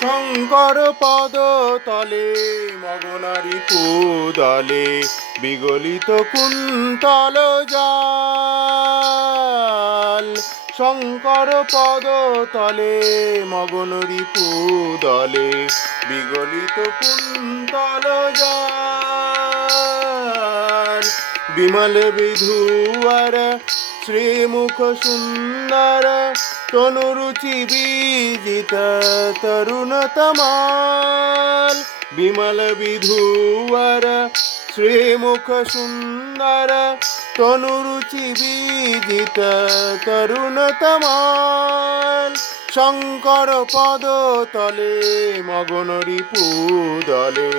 শঙ্কর পদ তলে মগনারি পুদলে বিগলিত কুন্তল জাল। শঙ্কর পদ তলে মগনরি পুদলে বিগলিত কুন্তল জাল। বিমল বিধুয়ার শ্রীমুখ সুন্দর তনুরুচি বিজিত তরুণ তমাল বিমল বিধুয়ার শ্রীমুখ সুন্দর তনুরুচি বিজিত তরুণ তমাল শঙ্কর পদ তলে মগনরি পুদলে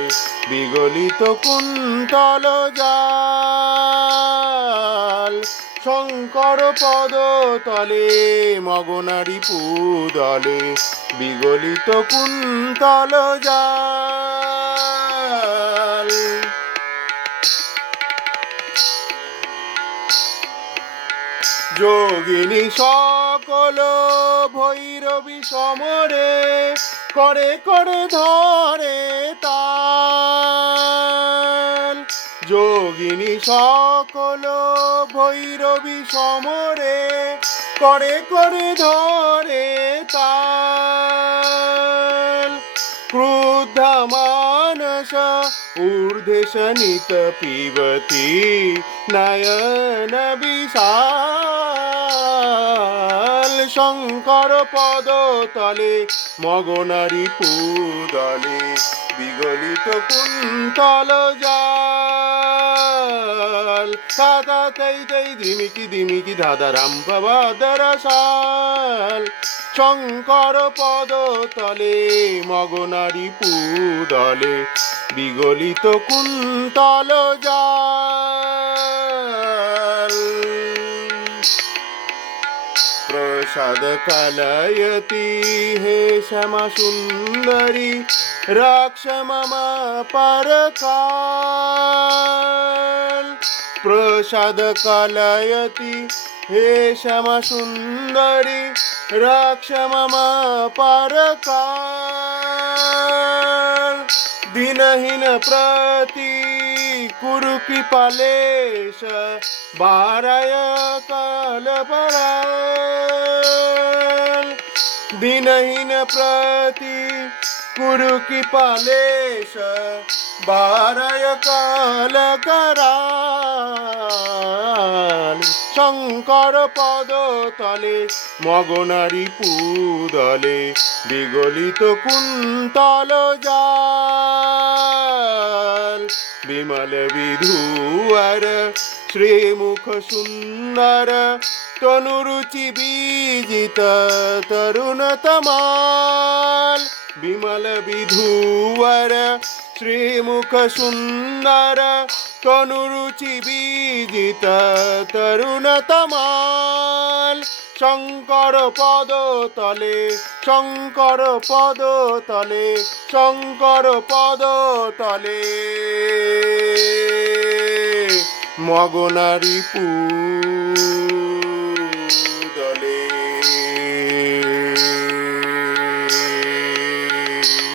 বিগলিত কুন্তল জাল। শঙ্কর পদ তলে, মগনারি পুদলে, বিগলিত কুন্তল জাল। যোগিনী সকল ভৈরবী সমরে, করে করে ধরে তাল। যোগিনী সকল ভৈরবী সমরে করে করে ধরে তাল। ক্রুদ্ধ মানস ঊর্ধ্বেশ নিত পিবতি নয়ন বিশাল। শঙ্কর পদ তলে মগনারি পুদলে বিগলিত কুন্তল জাল। দাদা তৈ তৈ ধিমিকি ধিমিকি দাদা, রাম বাবা দরসাল শঙ্কর পদ তলে, মগনারি পুদলে, বিগলিত কুন্তল জাল। প্রসাদ কলয়তি হে শ্যামা সুন্দরী রাক্ষ মম পরকাল। প্রসাদ কলয়তি হে শ্যামা সুন্দরী রাক্ষ মম পরকাল দিনহীন প্রতি কুরু কৃপালেশ বারায় কাল বারায় কাল করাল। শঙ্কর পদ তলে, মগনারি পুদলে, বিগলিত কুন্তল জাল। বিমল বিধুয়ার শ্রীমুখ সুন্দর, তনুরুচি বিজিত তরুণ তমাল বিমল বিধুয়ার শ্রীমুখ সুন্দর তনুরুচি বিজিত তরুণ তমাল শঙ্কর পদ তলে শঙ্কর পদ তলে শঙ্কর পদ তলে মগনারি পু